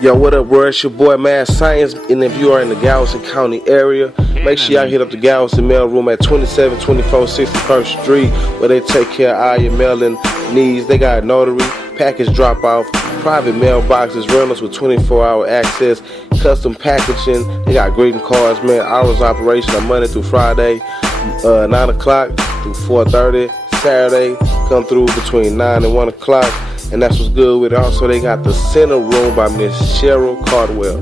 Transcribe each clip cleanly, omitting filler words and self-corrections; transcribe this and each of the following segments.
Yo, what up, bro? It's your boy, Mad Science. And if you are in the Galveston County area, make sure y'all hit up the Galveston mail room at 2724 61st Street, where they take care of all your mailing needs. They got notary, package drop off, private mailboxes, rentals with 24-hour access, custom packaging. They got greeting cards, man. Hours of operation on Monday through Friday, 9 o'clock through 4:30. Saturday, come through between 9 and 1 o'clock. And that's what's good with it. Also, they got the center room by Miss Cheryl Cardwell.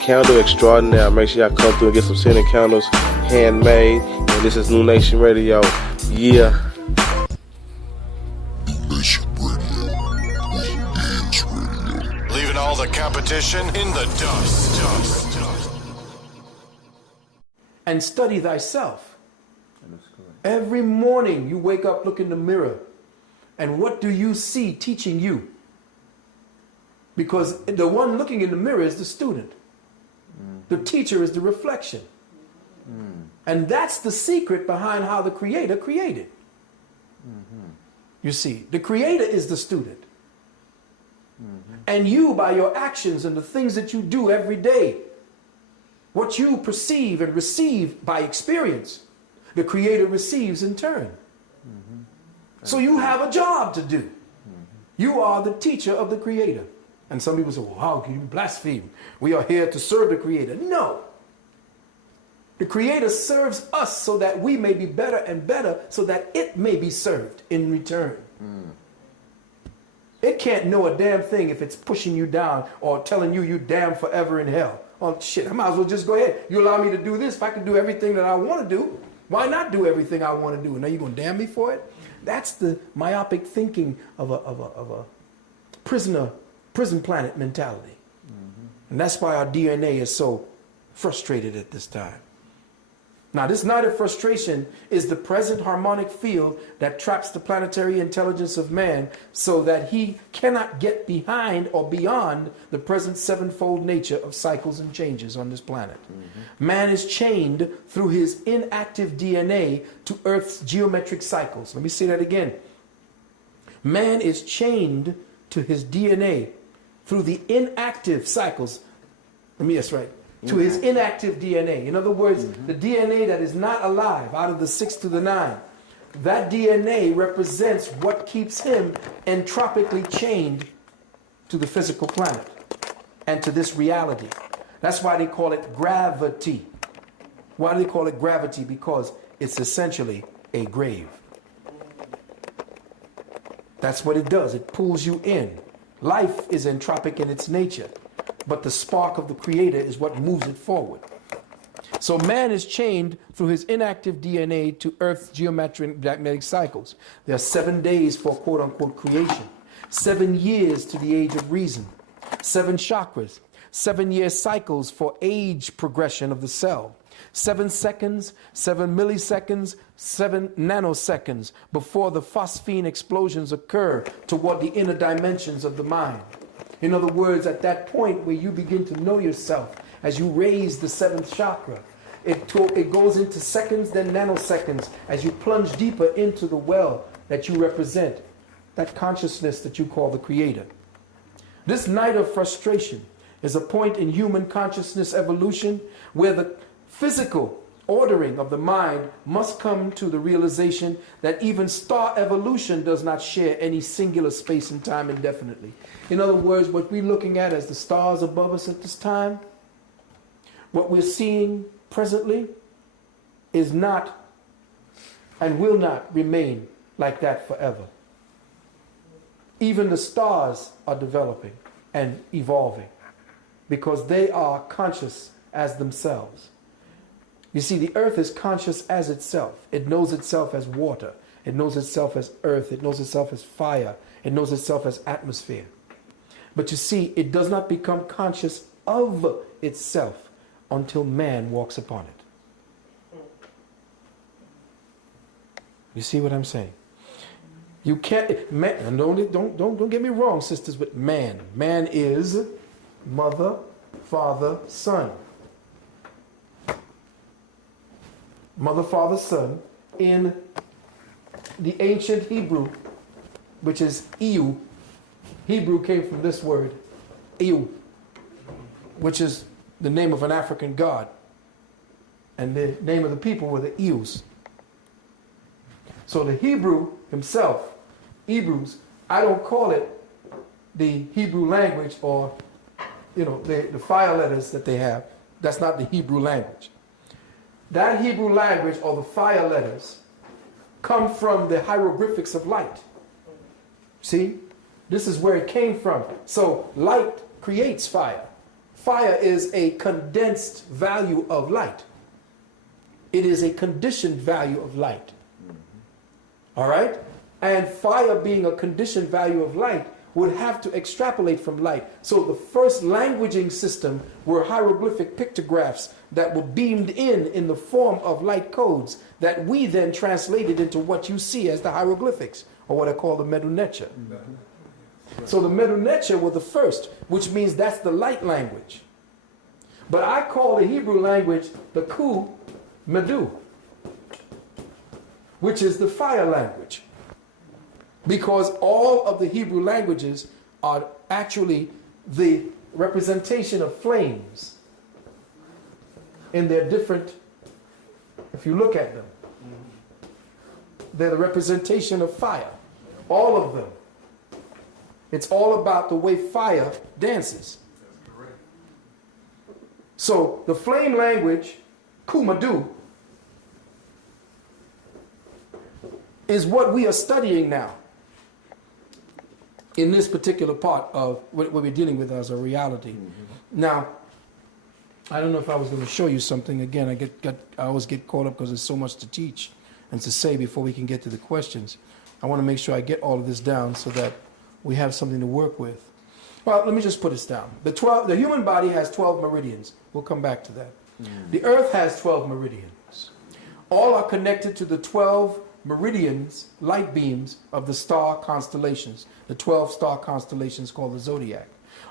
Candle extraordinaire. Make sure y'all come through and get some center candles, handmade. And this is New Nation Radio. Yeah. Nation Radio. Dance Radio. Leaving all the competition in the dust. And study thyself. Every morning you wake up, look in the mirror. And what do you see teaching you? Because the one looking in the mirror is the student. The teacher is the reflection. And that's the secret behind how the Creator created. You see, the Creator is the student. And you, by your actions and the things that you do every day, what you perceive and receive by experience, the Creator receives in turn. So you have a job to do. You are the teacher of the Creator. And some people say, well, how can you blaspheme? We are here to serve the Creator. No. The Creator serves us so that we may be better and better, so that it may be served in return. It can't know a damn thing if it's pushing you down or telling you damn forever in hell. Oh, shit, I might as well just go ahead. You allow me to do this. If I can do everything that I want to do, why not do everything I want to do? And now you're going to damn me for it? That's the myopic thinking of a prison planet mentality. And that's why our DNA is so frustrated at this time. Now, this night of frustration is the present harmonic field that traps the planetary intelligence of man so that he cannot get behind or beyond the present sevenfold nature of cycles and changes on this planet. Man is chained through his inactive DNA to Earth's geometric cycles. Let me say that again. Man is chained to his DNA through the inactive cycles. That's right. To his inactive DNA. In other words, the DNA that is not alive, out of the 6 to the 9, that DNA represents what keeps him entropically chained to the physical planet and to this reality. That's why they call it gravity. Why do they call it gravity? Because it's essentially a grave. That's what it does. It pulls you in. Life is entropic in its nature, but the spark of the Creator is what moves it forward. So man is chained through his inactive DNA to Earth's geometric magnetic cycles. There are 7 days for quote-unquote creation, 7 years to the age of reason, 7 chakras, 7-year cycles for age progression of the cell, 7 seconds, 7 milliseconds, 7 nanoseconds before the phosphine explosions occur toward the inner dimensions of the mind. In other words, at that point where you begin to know yourself, as you raise the 7th chakra, it goes into seconds, then nanoseconds, as you plunge deeper into the well that you represent, that consciousness that you call the Creator. This night of frustration is a point in human consciousness evolution where the physical ordering of the mind must come to the realization that even star evolution does not share any singular space and time indefinitely. In other words, what we're looking at as the stars above us at this time, what we're seeing presently is not and will not remain like that forever. Even the stars are developing and evolving because they are conscious as themselves. You see, the earth is conscious as itself. It knows itself as water. It knows itself as earth. It knows itself as fire. It knows itself as atmosphere. But you see, it does not become conscious of itself until man walks upon it. You see what I'm saying? You can't, man, and don't get me wrong, sisters, but man is mother, father, son. Mother, father, son, in the ancient Hebrew, which is Iu. Hebrew came from this word, Iu. which is the name of an African god. And the name of the people were the Eus. So the Hebrew himself, Hebrews, I don't call it the Hebrew language or, you know, the fire letters that they have. That's not the Hebrew language. That Hebrew language or the fire letters come from the hieroglyphics of light. See? This is where it came from. So light creates fire. Fire is a condensed value of light. It is a conditioned value of light. All right? And fire being a conditioned value of light would have to extrapolate from light. So the first languaging system were hieroglyphic pictographs that were beamed in the form of light codes that we then translated into what you see as the hieroglyphics, or what I call the Medunetia. So the Medunetia were the first, which means that's the light language. But I call the Hebrew language the Ku Medu, which is the fire language. Because all of the Hebrew languages are actually the representation of flames in their different, if you look at them, they're the representation of fire. All of them. It's all about the way fire dances. So the flame language, Kumadu, is what we are studying now in this particular part of what we're dealing with as a reality. Now, I don't know if I was going to show you something. Again, I always get caught up because there's so much to teach and to say before we can get to the questions. I want to make sure I get all of this down so that we have something to work with. Well, let me just put this down. The human body has 12 meridians. We'll come back to that. The earth has 12 meridians. All are connected to the 12 meridians, light beams of the star constellations, the 12 star constellations called the zodiac.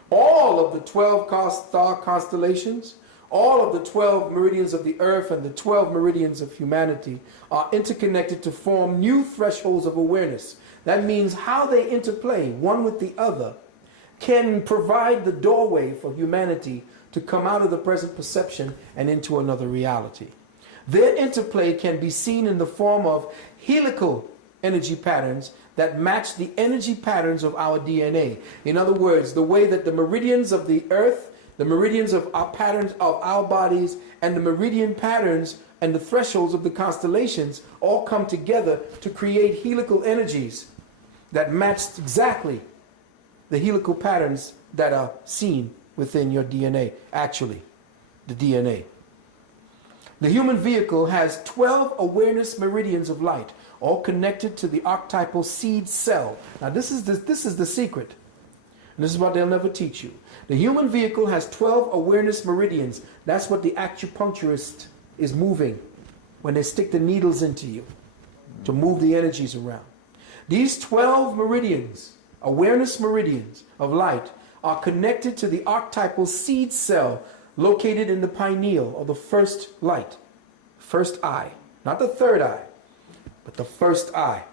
All of the 12 star constellations, all of the 12 meridians of the earth and the 12 meridians of humanity are interconnected to form new thresholds of awareness. That means how they interplay one with the other can provide the doorway for humanity to come out of the present perception and into another reality. Their interplay can be seen in the form of helical energy patterns that match the energy patterns of our DNA. In other words, the way that the meridians of the earth, the meridians of our patterns of our bodies, and the meridian patterns and the thresholds of the constellations all come together to create helical energies that match exactly the helical patterns that are seen within your DNA, actually, the DNA. The human vehicle has 12 awareness meridians of light, all connected to the archetypal seed cell. Now this is the secret. And this is what they'll never teach you. The human vehicle has 12 awareness meridians. That's what the acupuncturist is moving when they stick the needles into you to move the energies around. These 12 meridians, awareness meridians of light, are connected to the archetypal seed cell located in the pineal, or the first light, first eye. Not the third eye, but the first eye.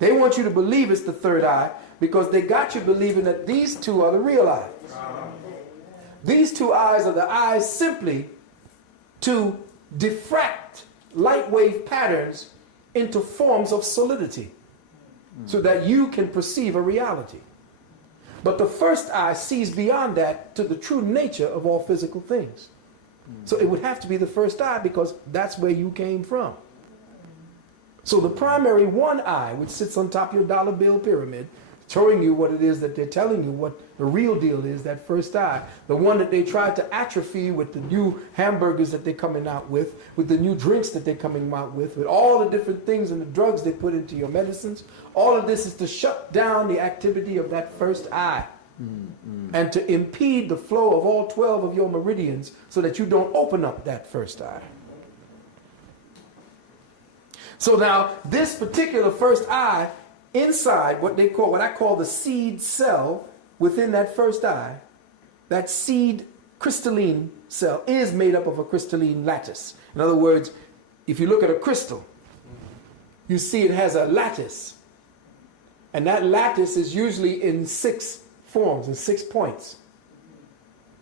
They want you to believe it's the third eye because they got you believing that these two are the real eyes. These two eyes are the eyes simply to diffract light wave patterns into forms of solidity so that you can perceive a reality. But the first eye sees beyond that to the true nature of all physical things. So it would have to be the first eye because that's where you came from. So the primary one eye, which sits on top of your dollar bill pyramid, showing you what it is that they're telling you, what the real deal is, that first eye, the one that they tried to atrophy with the new hamburgers that they're coming out with the new drinks that they're coming out with all the different things and the drugs they put into your medicines. All of this is to shut down the activity of that first eye and to impede the flow of all 12 of your meridians so that you don't open up that first eye. So now this particular first eye, inside what I call the seed cell within that first eye, that seed crystalline cell is made up of a crystalline lattice. In other words, if you look at a crystal, you see it has a lattice. And that lattice is usually in 6 forms, in 6 points.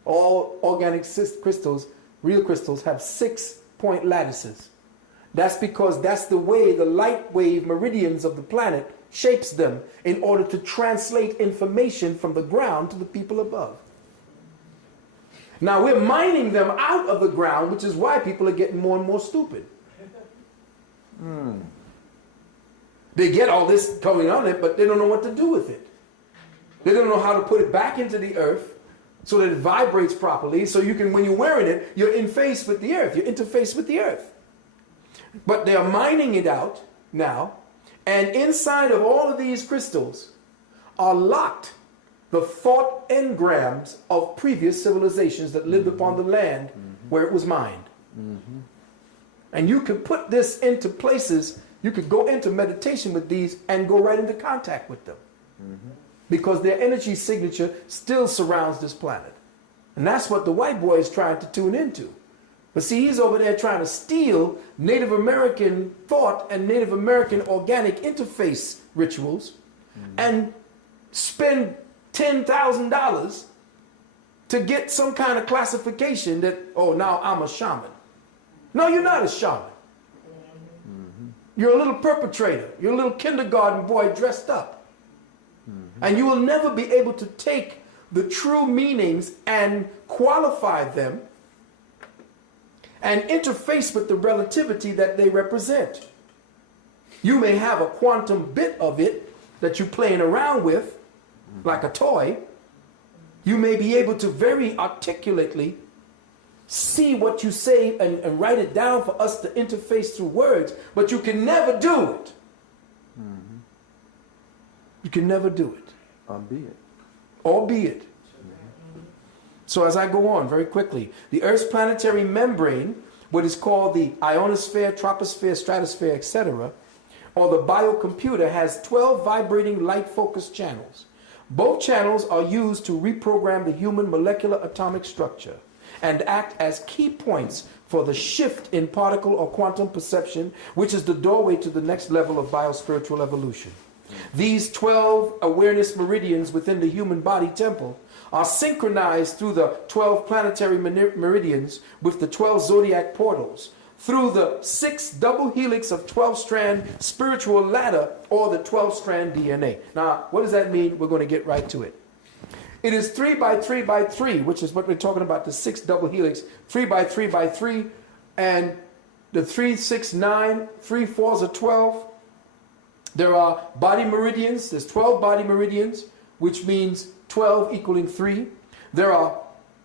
All organic crystals, real crystals, have 6-point lattices. That's because that's the way the light wave meridians of the planet shapes them in order to translate information from the ground to the people above. Now we're mining them out of the ground, which is why people are getting more and more stupid. They get all this going on it, but they don't know what to do with it. They don't know how to put it back into the earth so that it vibrates properly, so you can, when you're wearing it, you're in phase with the earth. You're interfaced with the earth. But they are mining it out now, and inside of all of these crystals are locked the thought engrams of previous civilizations that lived upon the land where it was mined. And you could put this into places, you could go into meditation with these and go right into contact with them. Because their energy signature still surrounds this planet. And that's what the white boy is trying to tune into. But see, he's over there trying to steal Native American thought and Native American organic interface rituals and spend $10,000 to get some kind of classification that, oh, now I'm a shaman. No, you're not a shaman. You're a little perpetrator. You're a little kindergarten boy dressed up. And you will never be able to take the true meanings and qualify them and interface with the relativity that they represent. You may have a quantum bit of it that you're playing around with, like a toy. You may be able to very articulately see what you say and write it down for us to interface through words, but you can never do it. You can never do it. Albeit. So as I go on very quickly, the Earth's planetary membrane, what is called the ionosphere, troposphere, stratosphere, etc., or the biocomputer, has 12 vibrating light-focused channels. Both channels are used to reprogram the human molecular atomic structure and act as key points for the shift in particle or quantum perception, which is the doorway to the next level of biospiritual evolution. These 12 awareness meridians within the human body temple are synchronized through the 12 planetary meridians with the 12 zodiac portals, through the 6 double helix of 12-strand spiritual ladder, or the 12-strand DNA. Now, what does that mean? We're going to get right to it. It is 3 by 3 by 3, which is what we're talking about, the 6 double helix, 3 by 3 by 3, and the 3, 6, 9, 3 fours are 12. There are body meridians. There's 12 body meridians, which means 12 equaling 3. There are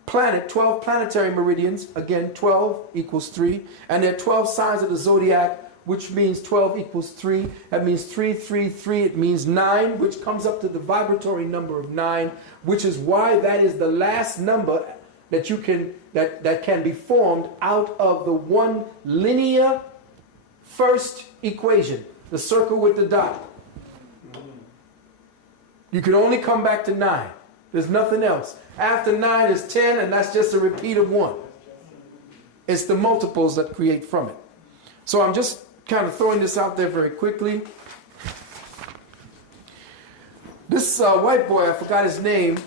12 planetary meridians. Again, 12 equals 3. And there are 12 signs of the zodiac, which means 12 equals 3. That means 3, 3, 3. It means 9, which comes up to the vibratory number of 9, which is why that is the last number that you can that can be formed out of the one linear first equation. The circle with the dot. You can only come back to 9. There's nothing else. After 9 is 10, and that's just a repeat of 1. It's the multiples that create from it. So I'm just kind of throwing this out there very quickly. This white boy, I forgot his name,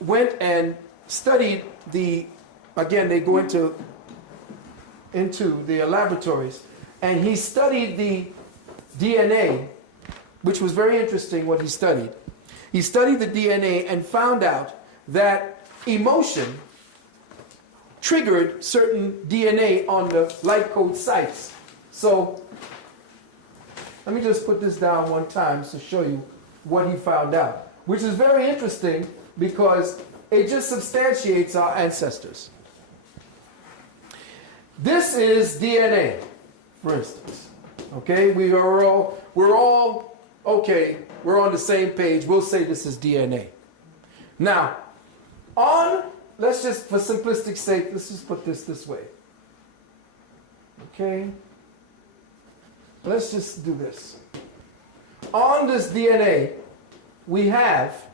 went and studied again, they go into the laboratories, and he studied the DNA, which was very interesting what he studied. He studied the DNA and found out that emotion triggered certain DNA on the light code sites. So let me just put this down one time to show you what he found out, which is very interesting because it just substantiates our ancestors. This is DNA, for instance. Okay, we're all okay, we're on the same page. We'll say this is DNA. Now, let's just, for simplistic sake, let's just put this way. Okay? Let's just do this. On this DNA, we have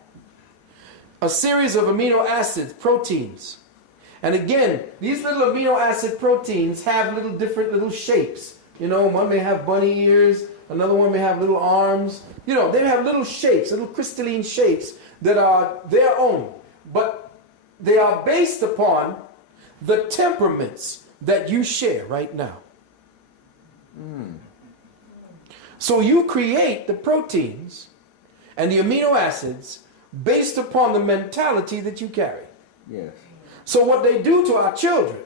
a series of amino acids, proteins. And again, these little amino acid proteins have different little shapes. You know, one may have bunny ears, another one may have little arms. You know, they have little shapes, little crystalline shapes that are their own. But they are based upon the temperaments that you share right now. So you create the proteins and the amino acids based upon the mentality that you carry. Yes. So what they do to our children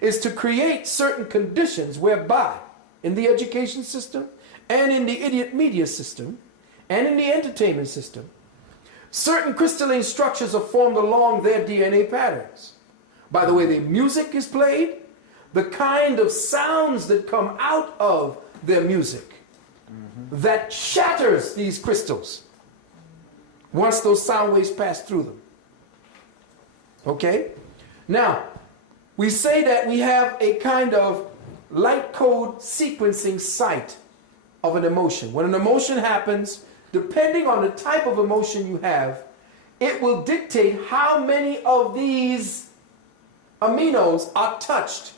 is to create certain conditions whereby in the education system and in the idiot media system and in the entertainment system, certain crystalline structures are formed along their DNA patterns. By the way the music is played, the kind of sounds that come out of their music that shatters these crystals once those sound waves pass through them. Okay? Now, we say that we have a kind of light code sequencing site of an emotion. When an emotion happens, depending on the type of emotion you have, it will dictate how many of these aminos are touched.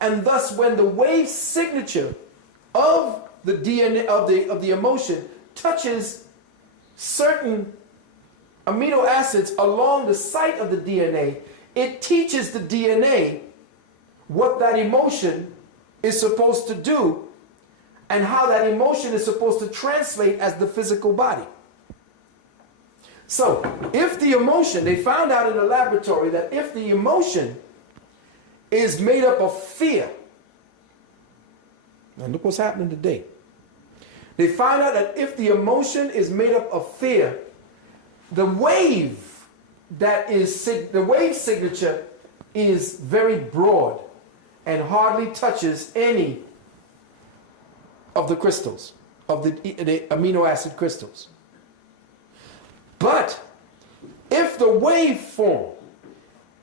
And thus, when the wave signature of the DNA of the emotion touches certain amino acids along the site of the DNA, it teaches the DNA what that emotion is supposed to do and how that emotion is supposed to translate as the physical body. So, if the emotion, they found out in the laboratory that if the emotion is made up of fear, and look what's happening today. They find out that if the emotion is made up of fear, the wave the wave signature is very broad and hardly touches any of the crystals, of the amino acid crystals. But if the waveform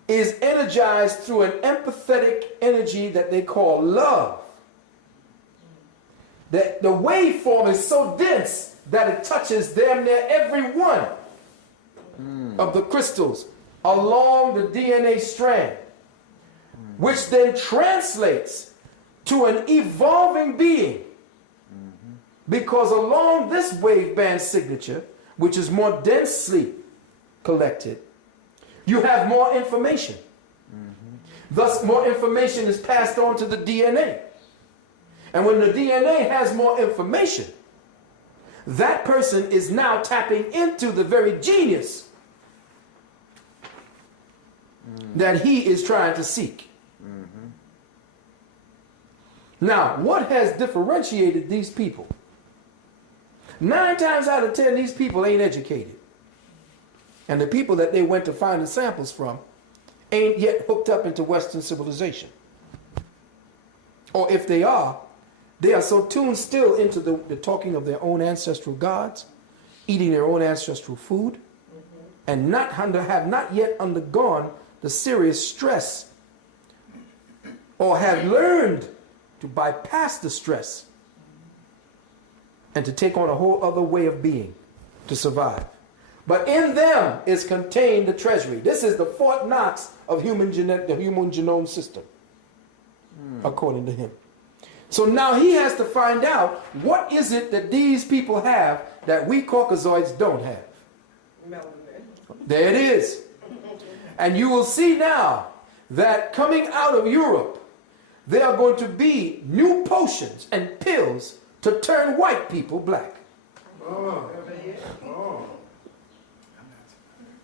is energized through an empathetic energy that they call love, that the waveform is so dense that it touches damn near every one of the crystals along the DNA strand, which then translates to an evolving being. Because along this waveband signature, which is more densely collected, you have more information. Thus, more information is passed on to the DNA. And when the DNA has more information, that person is now tapping into the very genius that he is trying to seek. Now, what has differentiated these people? 9 times out of 10, these people ain't educated. And the people that they went to find the samples from ain't yet hooked up into Western civilization. Or if they are so tuned still into the talking of their own ancestral gods, eating their own ancestral food, and have not yet undergone the serious stress, or have learned to bypass the stress and to take on a whole other way of being to survive. But in them is contained the treasury. This is the Fort Knox of the human genome system, according to him. So now he has to find out what is it that these people have that we Caucasoids don't have. Melanin. There it is. And you will see now that coming out of Europe, there are going to be new potions and pills to turn white people black.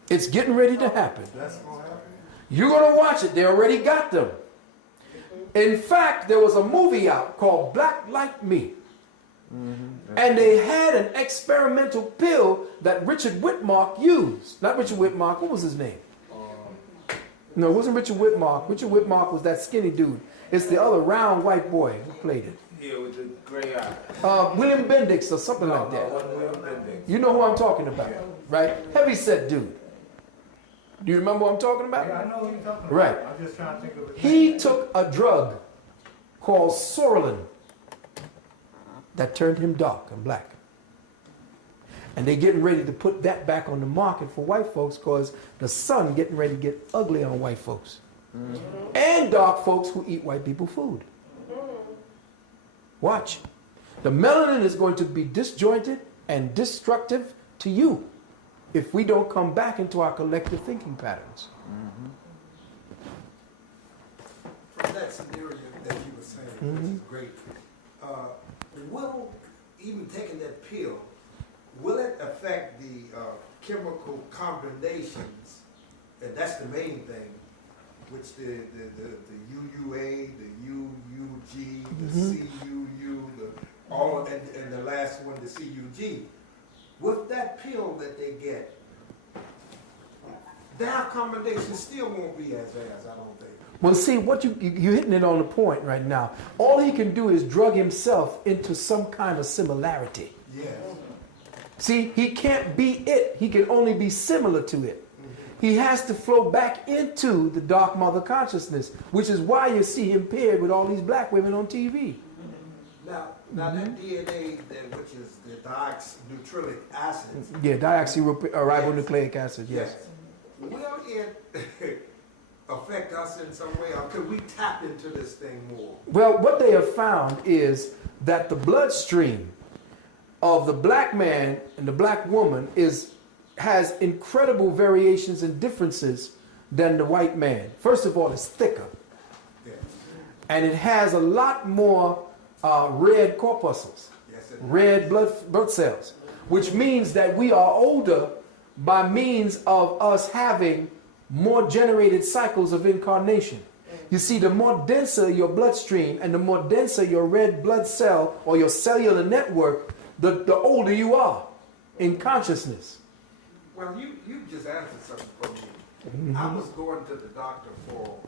It's getting ready to happen. You're going to watch it. They already got them. In fact, there was a movie out called Black Like Me. And they had an experimental pill that Richard Whitmark used. Not Richard Whitmark, what was his name? No, it wasn't Richard Whitmark. Richard Whitmark was that skinny dude. It's the other round white boy who played it. Yeah, with the gray eye. William Bendix or something like that. You know who I'm talking about, right? Heavyset dude. Do you remember what I'm talking about? Yeah, I know who you're talking about. Right. I'm just trying to think of it. He took a drug called Sorolin that turned him dark and black. And they're getting ready to put that back on the market for white folks because the sun getting ready to get ugly on white folks. And dark folks who eat white people food. Watch. The melanin is going to be disjointed and destructive to you if we don't come back into our collective thinking patterns. From that scenario that you were saying, which is great, will even taking that pill, will it affect the chemical combinations? And that's the main thing, which the UUA, the UUG, the CUU, and the last one, the CUG. With that pill that they get, their combination still won't be as fast, I don't think. Well, see, what you're hitting it on the point right now. All he can do is drug himself into some kind of similarity. Yes. See, he can't be it. He can only be similar to it. He has to flow back into the dark mother consciousness, which is why you see him paired with all these black women on TV. Now that DNA, which is the deoxynucleic acid. Yeah, deoxyribonucleic acid, yes. Will it affect us in some way, or could we tap into this thing more? Well, what they have found is that the bloodstream of the black man and the black woman has incredible variations and differences than the white man. First of all, it's thicker. Yes. And it has a lot more red corpuscles, red blood cells, which means that we are older by means of us having more generated cycles of incarnation. You see, the more denser your bloodstream and the more denser your red blood cell or your cellular network, the older you are in consciousness. Well, you just answered something for me. I was going to the doctor for,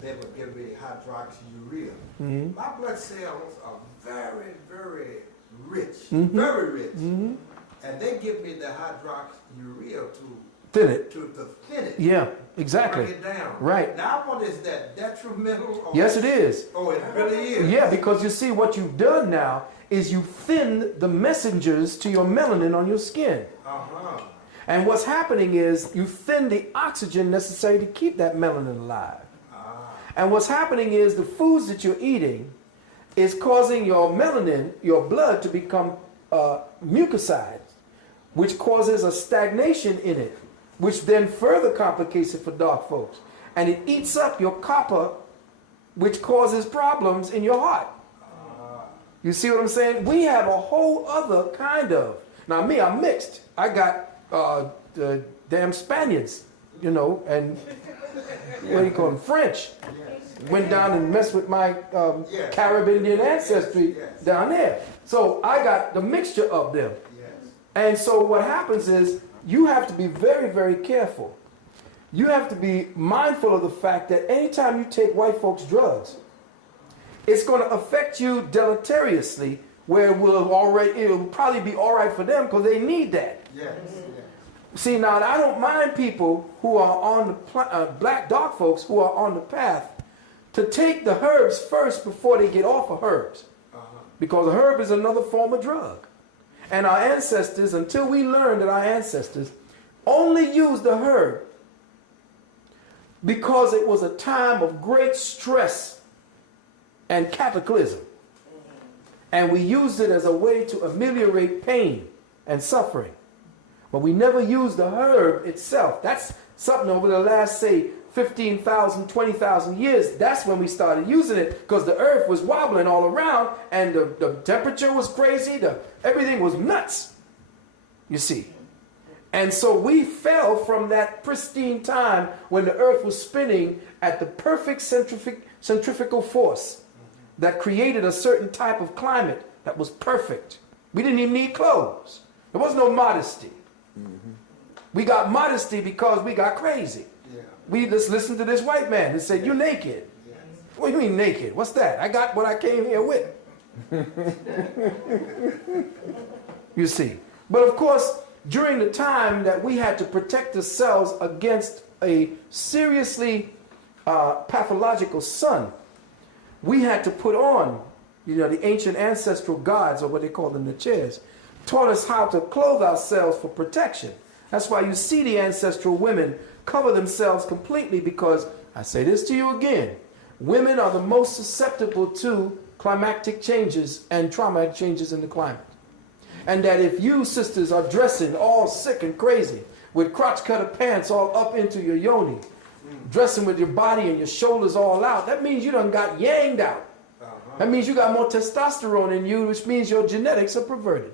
they would give me hydroxyurea. My blood cells are very, very rich, very rich. And they give me the hydroxyurea to Thin it. To thin it. Yeah, exactly. Bring it down. Right. Now, what is that detrimental? Or yes, it is. Oh, it really is. Yeah, because you see, what you've done now is you thin the messengers to your melanin on your skin. And what's happening is you thin the oxygen necessary to keep that melanin alive. And what's happening is the foods that you're eating is causing your melanin, your blood, to become mucosized, which causes a stagnation in it, which then further complicates it for dark folks. And it eats up your copper, which causes problems in your heart. You see what I'm saying? We have a whole other kind of... Now me, I'm mixed. I got the damn Spaniards, you know, and what do you call them? French. Went down and messed with my Caribbean ancestry down there. So I got the mixture of them. And so what happens is you have to be very, very careful. You have to be mindful of the fact that anytime you take white folks' drugs, it's going to affect you deleteriously, where it'll probably be all right for them because they need that. Yes. See, now I don't mind people who are on the black dark folks who are on the path to take the herbs first before they get off of herbs, because a herb is another form of drug. And our ancestors, until we learned that our ancestors only used the herb because it was a time of great stress and cataclysm. And we used it as a way to ameliorate pain and suffering. But we never used the herb itself. That's something over the last, say, 15,000, 20,000 years. That's when we started using it, because the earth was wobbling all around and the temperature was crazy. Everything was nuts, you see. And so we fell from that pristine time when the earth was spinning at the perfect centrifugal force that created a certain type of climate that was perfect. We didn't even need clothes. There was no modesty. We got modesty because we got crazy. We just listened to this white man that said, "You're naked." What do you mean naked? What's that? I got what I came here with. You see. But of course, during the time that we had to protect ourselves against a seriously pathological sun, we had to put on, the ancient ancestral gods, or what they call the Natchez, taught us how to clothe ourselves for protection. That's why you see the ancestral women cover themselves completely, because, I say this to you again, women are the most susceptible to climactic changes and traumatic changes in the climate. And that if you sisters are dressing all sick and crazy with crotch cutter pants all up into your yoni, dressing with your body and your shoulders all out, that means you done got yanged out. That means you got more testosterone in you, which means your genetics are perverted.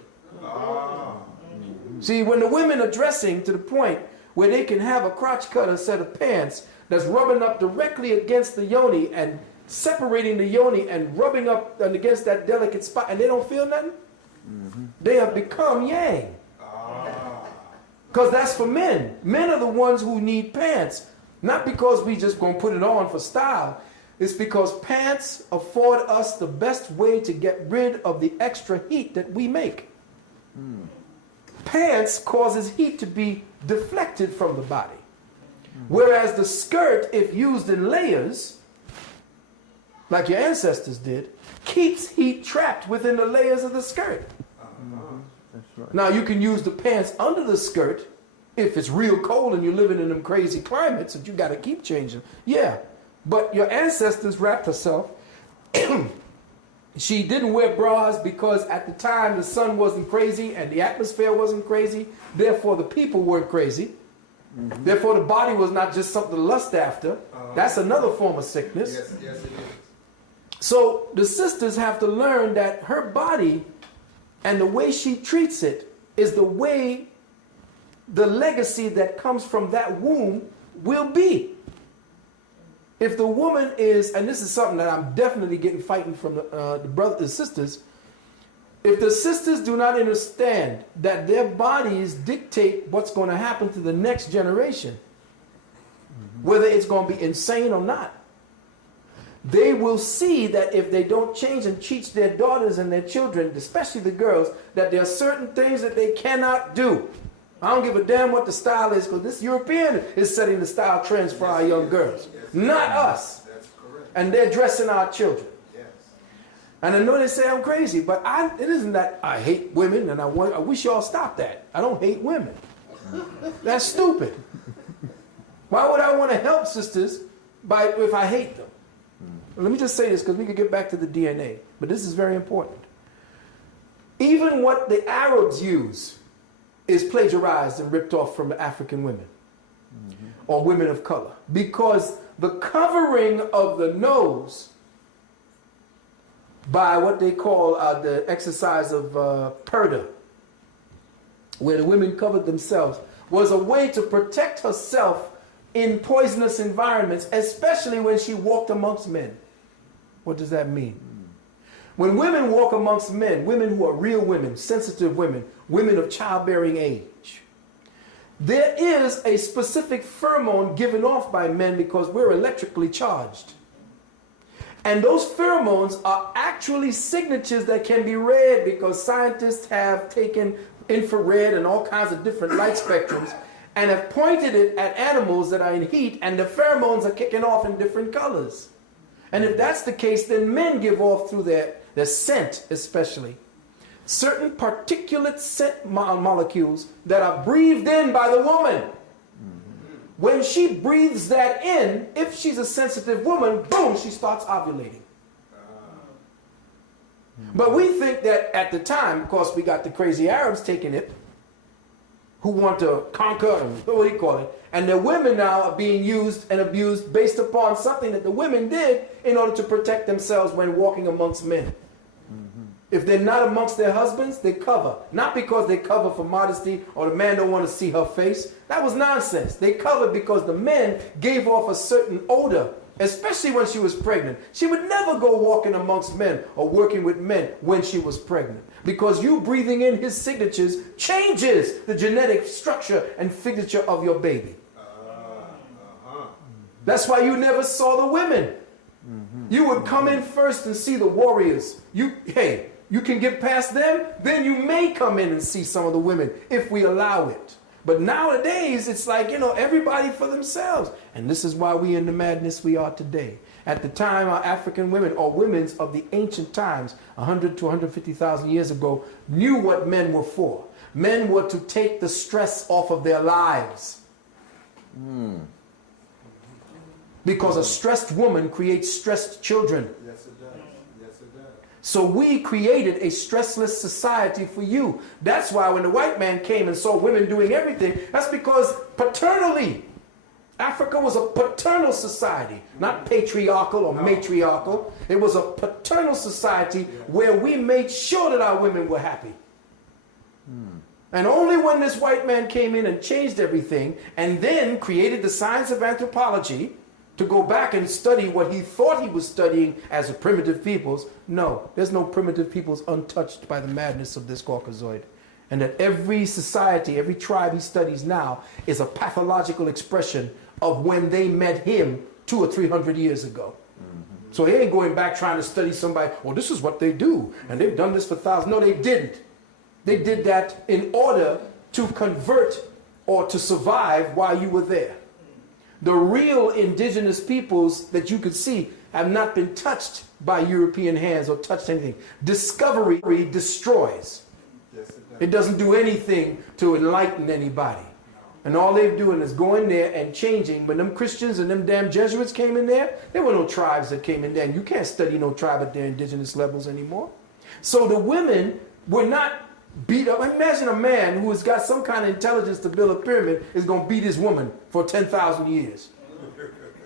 See, when the women are dressing to the point where they can have a crotch cutter set of pants that's rubbing up directly against the yoni and separating the yoni and rubbing up against that delicate spot, and they don't feel nothing, they have become yang. Because that's for men. Men are the ones who need pants. Not because we just gonna put it on for style. It's because pants afford us the best way to get rid of the extra heat that we make. Pants causes heat to be deflected from the body. Whereas the skirt, if used in layers, like your ancestors did, keeps heat trapped within the layers of the skirt. That's right. Now you can use the pants under the skirt if it's real cold and you're living in them crazy climates that you got to keep changing. Yeah, but your ancestors wrapped herself. She didn't wear bras because at the time the sun wasn't crazy and the atmosphere wasn't crazy. Therefore the people weren't crazy. Therefore the body was not just something to lust after. That's another form of sickness. Yes, yes, it is. So the sisters have to learn that her body and the way she treats it is the way the legacy that comes from that womb will be. If the woman is, and this is something that I'm definitely getting fighting from the brothers and sisters, if the sisters do not understand that their bodies dictate what's going to happen to the next generation, whether it's going to be insane or not, they will see that if they don't change and teach their daughters and their children, especially the girls, that there are certain things that they cannot do. I don't give a damn what the style is, because this European is setting the style trends for our young girls, not us. That's correct. And they're dressing our children. Yes. And I know they say I'm crazy, but it isn't that I hate women, and I wish y'all stop that. I don't hate women. That's stupid. Why would I want to help sisters if I hate them? Let me just say this, because we could get back to the DNA, but this is very important. Even what the Arabs use is plagiarized and ripped off from the African women or women of color, because the covering of the nose by what they call the exercise of purdah, where the women covered themselves, was a way to protect herself in poisonous environments, especially when she walked amongst men. What does that mean? When women walk amongst men, women who are real women, sensitive women, women of childbearing age, there is a specific pheromone given off by men because we're electrically charged. And those pheromones are actually signatures that can be read because scientists have taken infrared and all kinds of different light spectrums and have pointed it at animals that are in heat, and the pheromones are kicking off in different colors. And if that's the case, then men give off through their scent especially certain particulate scent molecules that are breathed in by the woman. When she breathes that in, if she's a sensitive woman, boom, she starts ovulating. But we think that at the time, of course, we got the crazy Arabs taking it, who want to conquer, what do you call it? And the women now are being used and abused based upon something that the women did in order to protect themselves when walking amongst men. If they're not amongst their husbands, they cover. Not because they cover for modesty or the man don't want to see her face. That was nonsense. They covered because the men gave off a certain odor, especially when she was pregnant. She would never go walking amongst men or working with men when she was pregnant, because you breathing in his signatures changes the genetic structure and signature of your baby. That's why you never saw the women. You would come in first and see the warriors. You can get past them, then you may come in and see some of the women if we allow it. But nowadays, it's like, everybody for themselves. And this is why we in the madness we are today. At the time, our African women, or women of the ancient times, 100 to 150,000 years ago, knew what men were for. Men were to take the stress off of their lives. Because a stressed woman creates stressed children. Yes, it does. Yes, it does. So we created a stressless society for you. That's why when the white man came and saw women doing everything, that's because paternally, Africa was a paternal society, not patriarchal or matriarchal. It was a paternal society where we made sure that our women were happy. And only when this white man came in and changed everything and then created the science of anthropology to go back and study what he thought he was studying as a primitive peoples. No, there's no primitive peoples untouched by the madness of this Caucasoid. And that every society, every tribe he studies now is a pathological expression of when they met him 200 or 300 years ago. So he ain't going back trying to study somebody, oh, this is what they do, and they've done this for thousands. No, they didn't. They did that in order to convert or to survive while you were there. The real indigenous peoples that you could see have not been touched by European hands or touched anything. Discovery destroys. It doesn't do anything to enlighten anybody. And all they're doing is going there and changing. When them Christians and them damn Jesuits came in there were no tribes that came in there. And you can't study no tribe at their indigenous levels anymore. So the women were not beat up. Imagine a man who has got some kind of intelligence to build a pyramid is going to beat his woman for 10,000 years.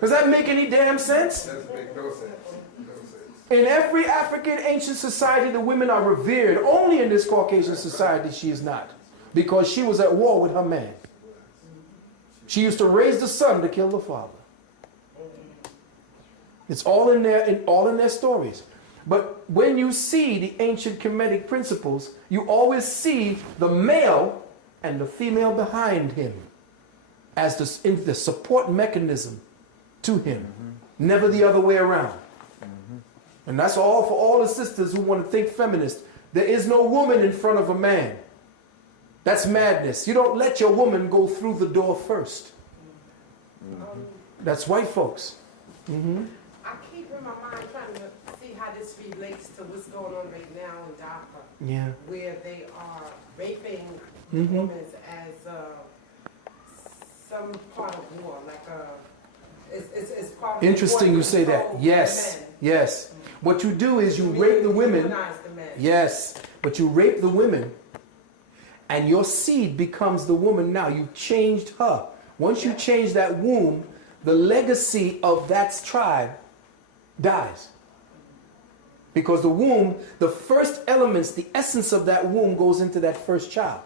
Does that make any damn sense? Doesn't make no sense. No sense. In every African ancient society, the women are revered. Only in this Caucasian society, she is not. Because she was at war with her man. She used to raise the son to kill the father. It's all in their stories. But when you see the ancient Kemetic principles, you always see the male and the female behind him as the support mechanism to him. Never the other way around. And that's all for all the sisters who want to think feminist. There is no woman in front of a man. That's madness. You don't let your woman go through the door first. That's white folks. I keep in my mind trying to see how this relates to what's going on right now in Dhaka. Yeah. Where they are raping women as some part of war, like it's part of Interesting war you say that. control Yes. for men. Yes. What you do is you rape the women. Demonize the men. Yes. But you rape the women and your seed becomes the woman now. You've changed her. Once you change that womb, the legacy of that tribe dies. Because the womb, the first elements, the essence of that womb goes into that first child.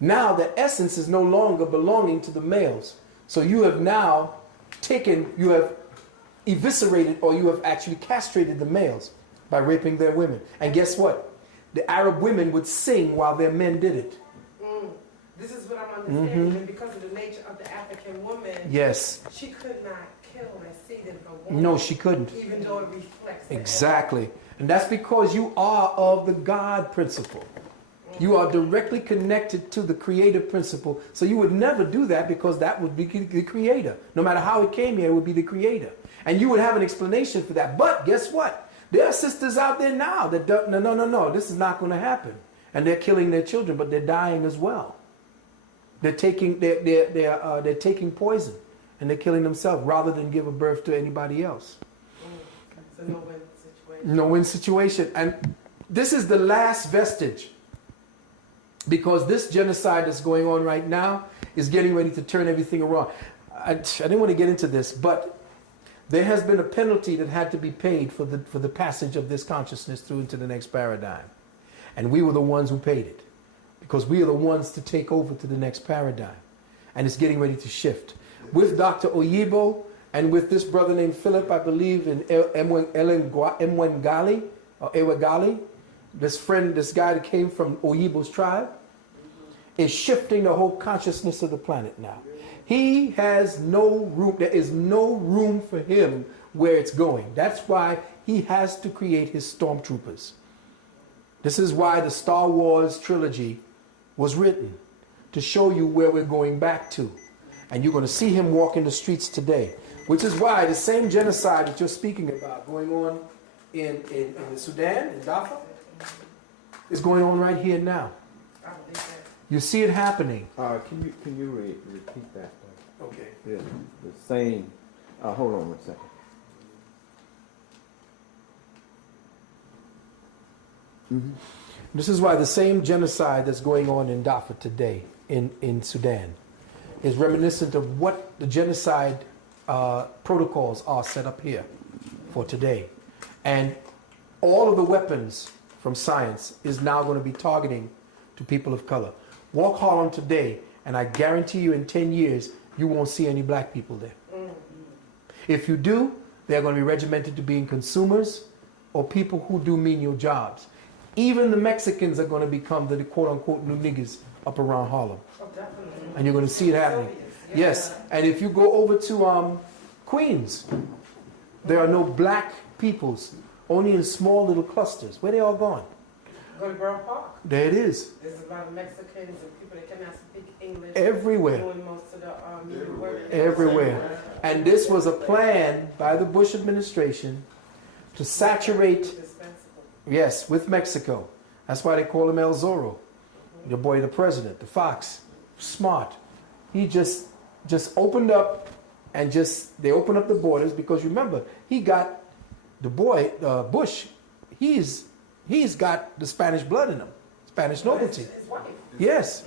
Now that essence is no longer belonging to the males. So you have now you have eviscerated or you have actually castrated the males by raping their women. And guess what? The Arab women would sing while their men did it. This is what I'm understanding. And because of the nature of the African woman, Yes. she could not kill that seed in her womb. No, she couldn't. Even though it reflects that. Exactly. And that's because you are of the God principle. You are directly connected to the creative principle. So you would never do that because that would be the creator. No matter how it came here, it would be the creator. And you would have an explanation for that. But guess what? There are sisters out there now that don't, no, this is not going to happen. And they're killing their children, but they're dying as well. They're taking poison and they're killing themselves rather than give a birth to anybody else. It's a no-win situation. No-win situation. And this is the last vestige. Because this genocide that's going on right now is getting ready to turn everything around. I didn't want to get into this, but there has been a penalty that had to be paid for the passage of this consciousness through into the next paradigm. And we were the ones who paid it. Because we are the ones to take over to the next paradigm. And it's getting ready to shift. With Dr. Oyibo and with this brother named Philip, I believe, in Mwengali, or Ewegali, this guy that came from Oyibo's tribe, is shifting the whole consciousness of the planet now. He has no room, there is no room for him where it's going. That's why he has to create his stormtroopers. This is why the Star Wars trilogy was written, to show you where we're going back to. And you're going to see him walk in the streets today. Which is why the same genocide that you're speaking about going on in the Sudan, in Darfur, is going on right here now. You see it happening. Can you repeat that? Okay. Yeah, the same. Hold on one second. This is why the same genocide that's going on in Darfur today in Sudan is reminiscent of what the genocide protocols are set up here for today. And all of the weapons from science is now going to be targeting to people of color. Walk Harlem today, and I guarantee you in 10 years, you won't see any black people there. If you do, they're going to be regimented to being consumers or people who do menial jobs. Even the Mexicans are going to become the quote-unquote new niggas up around Harlem. And you're going to see it happening. Yes, and if you go over to Queens, there are no black peoples, only in small little clusters. Where they all gone? Go to Borough Park. There it is. There's a lot of Mexicans and people that cannot speak English. Everywhere. Doing most of the work. Everywhere. And this was a plan by the Bush administration to saturate, yes, with Mexico. That's why they call him El Zorro. Your boy, the president, the fox. Smart. He just opened up and they opened up the borders because remember, he got the boy, Bush, he's got the Spanish blood in him. Spanish nobility. Yes.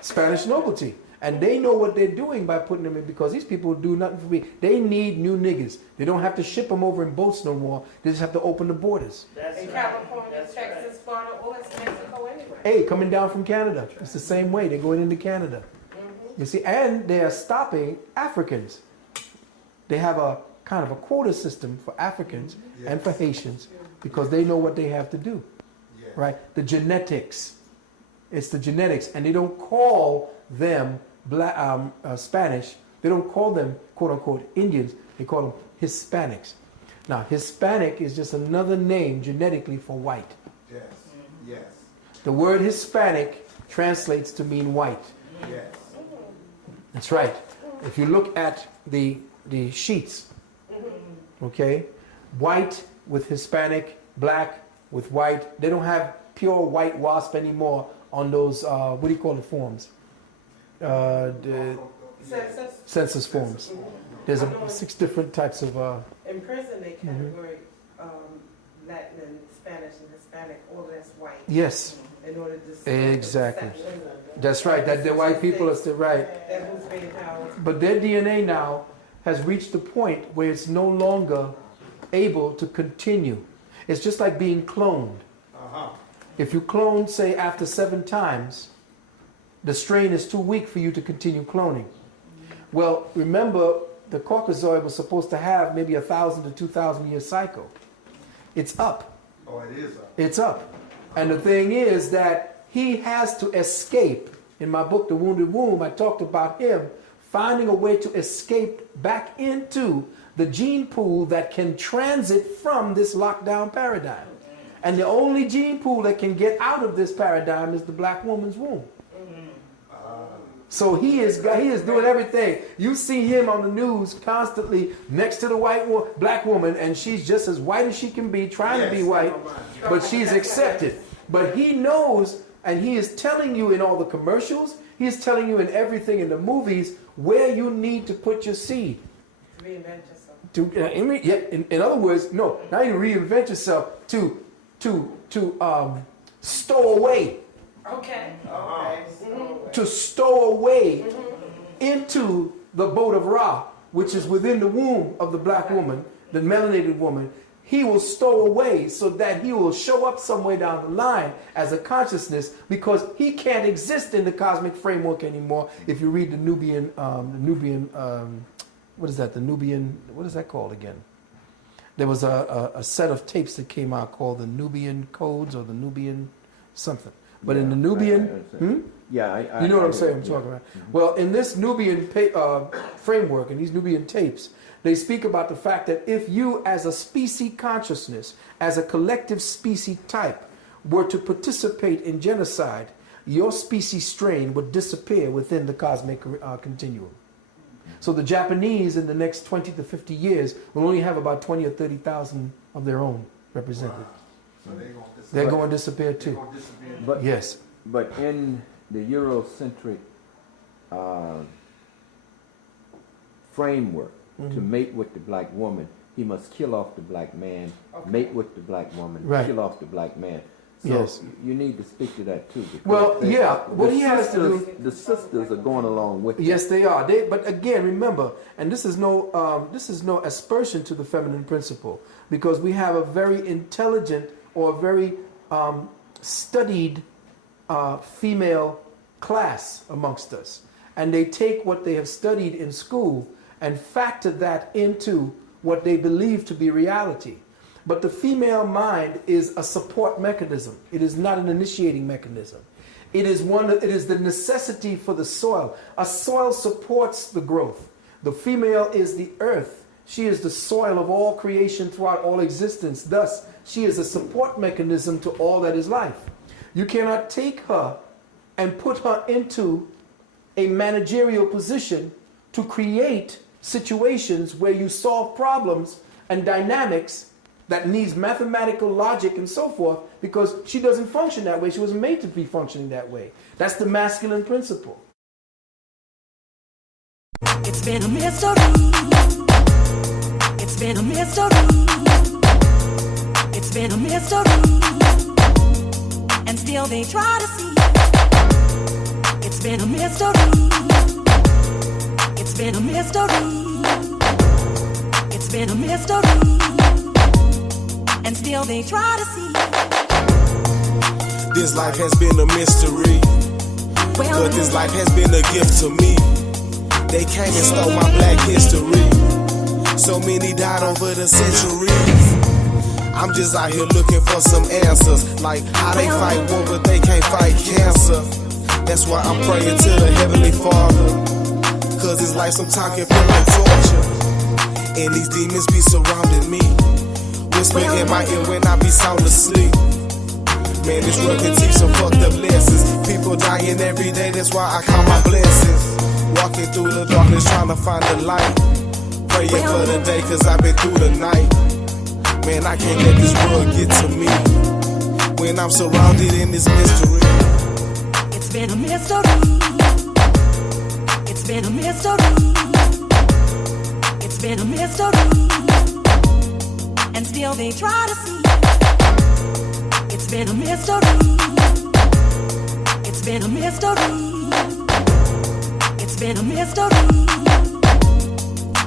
Spanish nobility. And they know what they're doing by putting them in because these people do nothing for me. They need new niggas. They don't have to ship them over in boats no more. They just have to open the borders. In California, Texas, Florida, or it's Mexico anyway. Hey, coming down from Canada. It's the same way. They're going into Canada. You see, and they are stopping Africans. They have a kind of a quota system for Africans and for Haitians because they know what they have to do. Right? The genetics. It's the genetics. And they don't call them Spanish. They don't call them, quote unquote, Indians. They call them Hispanics. Now, Hispanic is just another name genetically for white. Yes. Yes. The word Hispanic translates to mean white. Yes. That's right. If you look at the sheets, okay, white with Hispanic, black with white. They don't have pure white wasp anymore on those, what do you call the forms? The census forms. There's 6 different types of... In prison, they categorize Latin and Spanish and Hispanic, all that's white. Yes. In order to... Exactly. That's right. That the white people are still right. That who's being held. But their DNA now has reached the point where it's no longer able to continue. It's just like being cloned. If you clone, say, after 7 times, the strain is too weak for you to continue cloning. Well, remember, the Caucasoid was supposed to have maybe 1,000 to 2,000 year cycle. It's up. Oh, it is up. It's up. And the thing is that he has to escape. In my book, The Wounded Womb, I talked about him finding a way to escape back into the gene pool that can transit from this lockdown paradigm. And the only gene pool that can get out of this paradigm is the black woman's womb. So he is doing everything. You see him on the news constantly next to the black woman, and she's just as white as she can be, trying to be white, but she's accepted. But he knows, and he is telling you in all the commercials, he is telling you in everything in the movies where you need to put your seed. Reinvent yourself. In other words, no, not even reinvent yourself, to stow away. Okay. To stow away into the boat of Ra, which is within the womb of the black woman, the melanated woman. He will stow away so that he will show up somewhere down the line as a consciousness, because he can't exist in the cosmic framework anymore. If you read the Nubian, what is that? The Nubian, what is that called again? There was a set of tapes that came out called the Nubian Codes or the Nubian something. But in the Nubian, you know what I'm saying? I'm talking about. Well, in this Nubian framework and these Nubian tapes, they speak about the fact that if you, as a species consciousness, as a collective species type, were to participate in genocide, your species strain would disappear within the cosmic continuum. So the Japanese in the next 20 to 50 years will only have about 20 or 30,000 of their own represented. Wow. So they're going to disappear too. But yes. But in the Eurocentric framework, to mate with the black woman, he must kill off the black man, mate with the black woman, kill off the black man. Yes. You need to speak to that too. because Well, yeah, what he has to do. The sisters are going along with it. Yes, they are. But again, remember, and this is no aspersion to the feminine principle, because we have a very intelligent or very studied female class amongst us, and they take what they have studied in school and factor that into what they believe to be reality. But the female mind is a support mechanism. It is not an initiating mechanism. It is the necessity for the soil. A soil supports the growth. The female is the earth. She is the soil of all creation throughout all existence. Thus, she is a support mechanism to all that is life. You cannot take her and put her into a managerial position to create situations where you solve problems and dynamics that needs mathematical logic and so forth, because she doesn't function that way. She wasn't made to be functioning that way. That's the masculine principle. It's been a mystery. It's been a mystery. It's been a mystery. And still they try to see. It's been a mystery. It's been a mystery. It's been a mystery. And still they try to see. This life has been a mystery, but this life has been a gift to me. They came and stole my black history. So many died over the centuries. I'm just out here looking for some answers, like how they fight war but they can't fight cancer. That's why I'm praying to the Heavenly Father, cause this life sometimes can feel like torture, and these demons be surrounding me, whispering in my ear when I be sound asleep. Man, this world can teach some fucked up lessons. People dying every day, that's why I count my blessings. Walking through the darkness trying to find the light. Praying for the day cause I've been through the night. Man, I can't let this world get to me when I'm surrounded in this mystery. It's been a mystery. It's been a mystery. It's been a mystery. And still they try to see. It's been a mystery. It's been a mystery. It's been a mystery.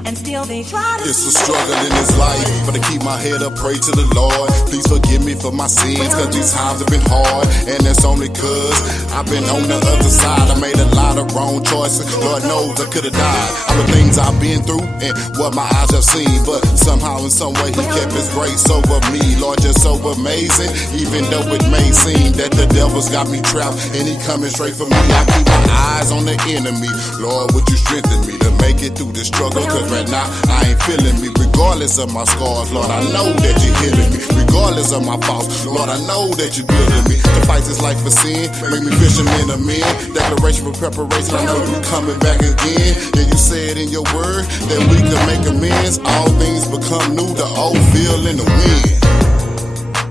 And still they try to It's a struggle in this life, but I keep my head up, pray to the Lord. Please forgive me for my sins, cause these times have been hard. And it's only cause I've been on the other side. I made a lot of wrong choices, Lord knows I could've died. All the things I've been through and what my eyes have seen, but somehow in some way he kept his grace over me. Lord, you're so amazing, even though it may seem that the devil's got me trapped and he coming straight for me. I keep my eyes on the enemy. Lord, would you strengthen me to make it through this struggle, cause right now I ain't feeling me. Regardless of my scars, Lord, I know that you're healing me. Regardless of my faults, Lord, I know that you're building me. To fight this life for sin, make me fisherman of men. Declaration for preparation, I know you're coming back again. Yeah, you said in your word that we can make amends. All things become new, the old feel in the wind.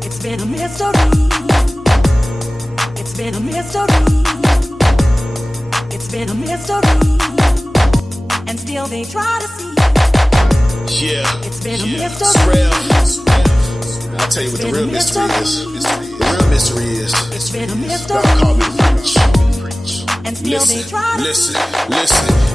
It's been a mystery. It's been a mystery. It's been a mystery. And still they try to see. Yeah, it's been a mystery. It's real. I'll tell you what the real mystery is. The real mystery is. It's been a mystery. God called me to preach. And still they try to listen.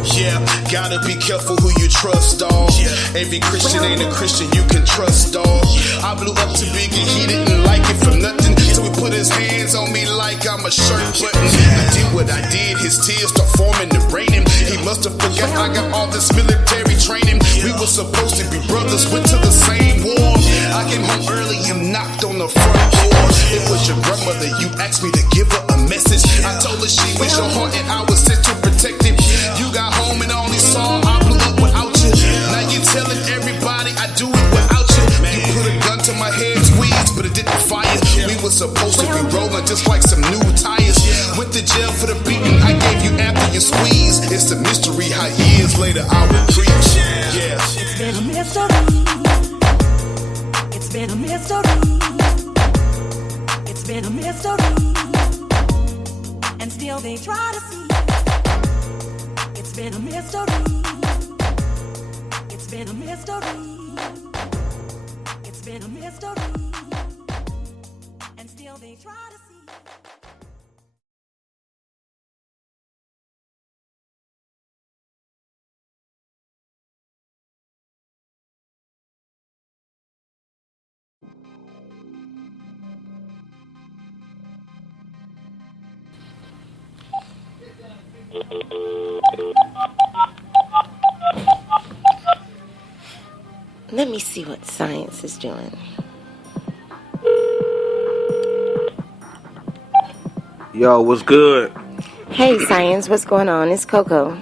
Yeah, gotta be careful who you trust, dawg. Every Christian ain't a Christian you can trust, dawg. I blew up too big and he didn't like it for nothing, so he put his hands on me like I'm a shirt button. I did what I did, his tears start forming and raining. He must have forgot I got all this military training. We were supposed to be brothers, went to the same war. I came home early and knocked on the front door. It was your grandmother, you asked me to give her a message. I told her she was your heart and I was sent to protect it. You got home and only saw I blew up without you. Now you telling everybody I do it without you. You put a gun to my head, squeezed, but it didn't fire. We were supposed to be rolling just like some new tires. Went to jail for the beating I gave you after you squeezed. It's a mystery how years later I would preach. Yeah. It's been a mystery. It's been a mystery. It's been a mystery. And still they try to see. It's been a mystery. It's been a mystery. It's been a mystery. And still they they try to see. Let me see what science is doing. Yo, what's good? Hey, science, what's going on? It's Coco.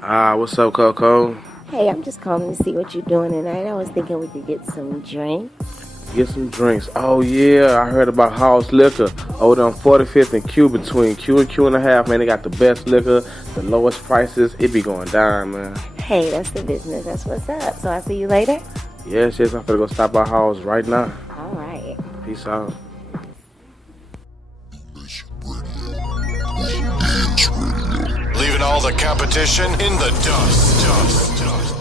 What's up, Coco? Hey, I'm just calling to see what you're doing tonight. I was thinking we could get some drinks. Get some drinks. Oh, yeah, I heard about House Liquor over on 45th and Q, between Q and Q and a half, man. They got the best liquor, the lowest prices. It be going down, man. Hey, that's the business. That's what's up. So I'll see you later? Yes, I'm finna go stop by House right now. All right. Peace out. Leaving all the competition in the dust.